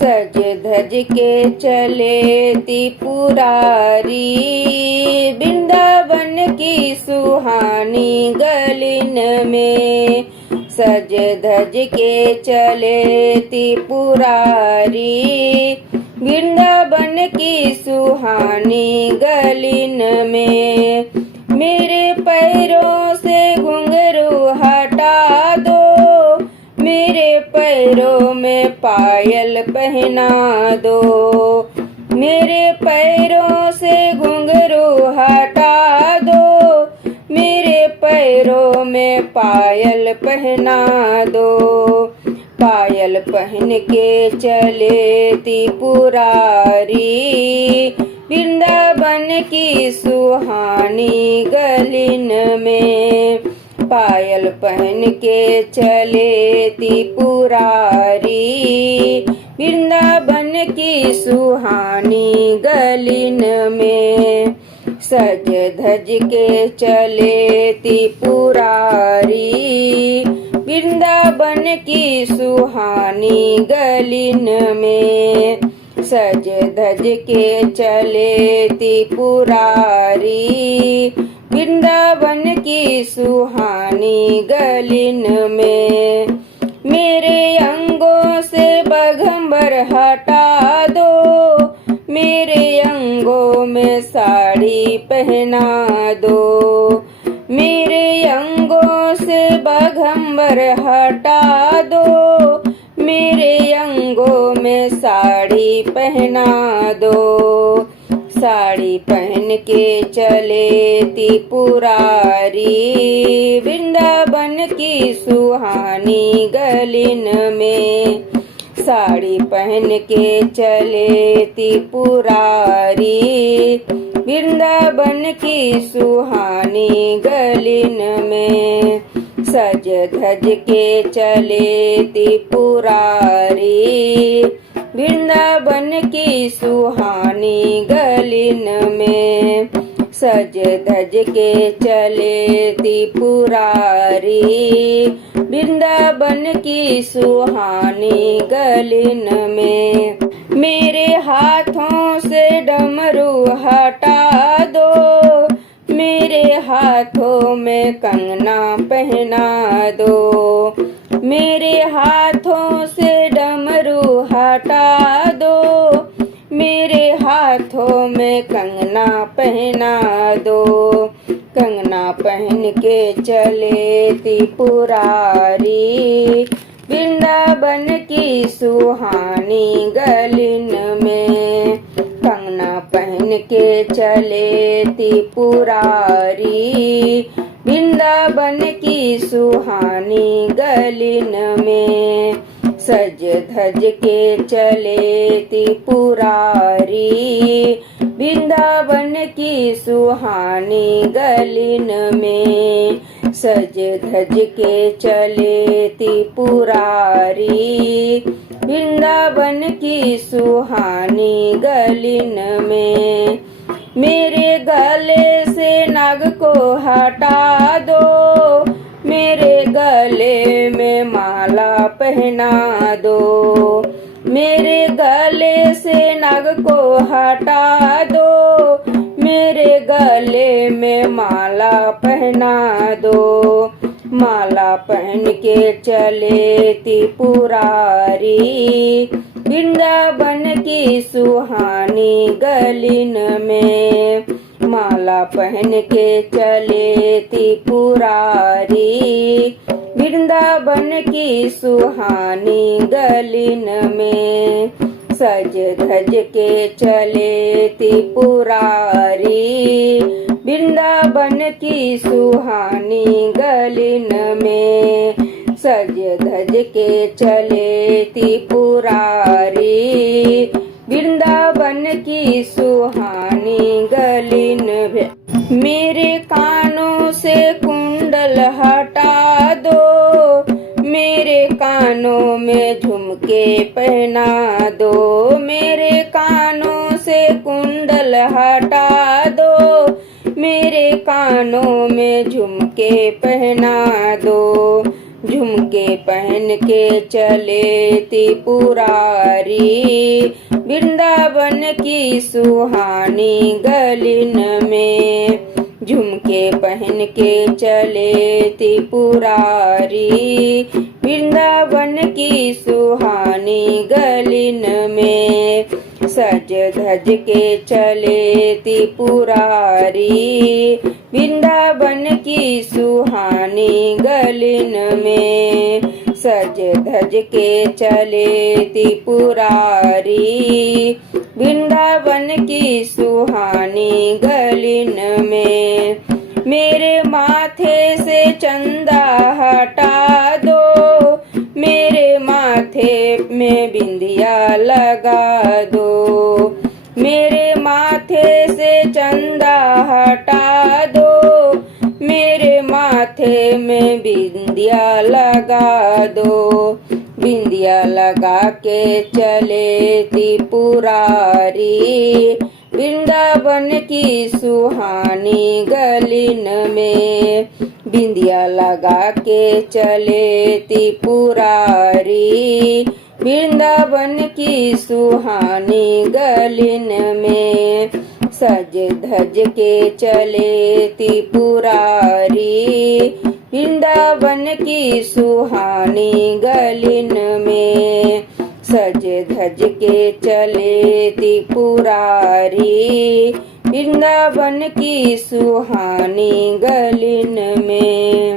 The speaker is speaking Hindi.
सज धज के चले त्रिपुरारी, वृंदावन की सुहानी गलिन में। सज धज के चले त्रिपुरारी, वृंदावन की सुहानी गलिन में। मेरे पैरों से घुंघरू हटा दो, मेरे पैरों में पायल पहना दो। मेरे पैरों से घुंघरू हटा दो, मेरे पैरों में पायल पहना दो। पायल पहन के चले त्रिपुरारी, वृंदावन की सुहानी गलिन में। पायल पहन के चले त्रिपुरारी, वृंदावन की सुहानी गलिन में। सज धज के चले त्रिपुरारी, वृंदावन की सुहानी गलिन में। सज धज के चले त्रिपुरारी, वृंदावन की सुहानी गलिन में। मेरे अंगों से बघंबर हटा दो, मेरे अंगों में साड़ी पहना दो। मेरे अंगों से बघंबर हटा दो, मेरे अंगों में साड़ी पहना दो। साड़ी पहन के चले त्रिपुरारी, वृंदावन की सुहानी गलिन में। साड़ी पहन के चले त्रिपुरारी, वृंदावन की सुहानी गलिन में। सज धज के चले त्रिपुरारी, वृंदावन की सुहानी गलिन में। सज धज के चले त्रिपुरारी, वृंदावन की सुहानी गलिन में। मेरे हाथों से डमरू हटा दो, मेरे हाथों में कंगना पहना दो। मेरे हाथों से डमरू हटा दो, मेरे हाथों में कंगना पहना दो। कंगना पहन के चले त्रिपुरारी, वृंदावन की सुहानी गलिन में। कंगना पहन के चले त्रिपुरारी, वृंदावन की सुहानी गलिन में। सज धज के चले त्रिपुरारी, वृंदावन की सुहानी गलिन में। सज धज के चले त्रिपुरारी, वृंदावन की सुहानी गलिन में। मेरे गले से नग को हटा दो, मेरे गले में माला पहना दो। मेरे गले से नग को हटा दो, मेरे गले में माला पहना दो। माला पहन के चले त्रिपुरारी, वृंदावन की सुहानी गलिन में। माला पहन के चले त्रिपुरारी, वृंदावन की सुहानी गलिन में। सज धज के चले त्रिपुरारी, वृंदावन की सुहानी गलिन में। सज धज के चले त्रिपुरारी, वृंदावन की सुहानी गलिन में। मेरे कानों से कुंडल हटा दो, मेरे कानों में झुमके पहना दो। मेरे कानों से कुंडल हटा दो, मेरे कानों में झुमके पहना दो। झुमके पहन के चले त्रिपुरारी, वृंदावन की सुहानी गलिन में। झुमके पहन के चले त्रिपुरारी, वृंदावन की सुहानी गलिन में। सज धज के चले त्रिपुरारी, वृंदावन की सुहानी गलिन में। सज धज के चले त्रिपुरारी, वृंदावन की सुहानी गलिन में। मेरे माथे से चंदा हटा दो, मेरे माथे में बिंदिया लगा दो। मेरे माथे से चंदा हटा दो, मेरे माथे में बिंदिया लगा दो। बिंदिया लगा के चले त्रिपुरारी, वृंदावन की सुहानी गलिन में। बिंदिया लगा के चले त्रिपुरारी, वृंदावन की सुहानी गलिन में। सज धज के चले त्रिपुरारी, वृंदावन की सुहानी गलिन में। सज धज के चले त्रिपुरारी, वृंदावन की सुहानी गलिन में।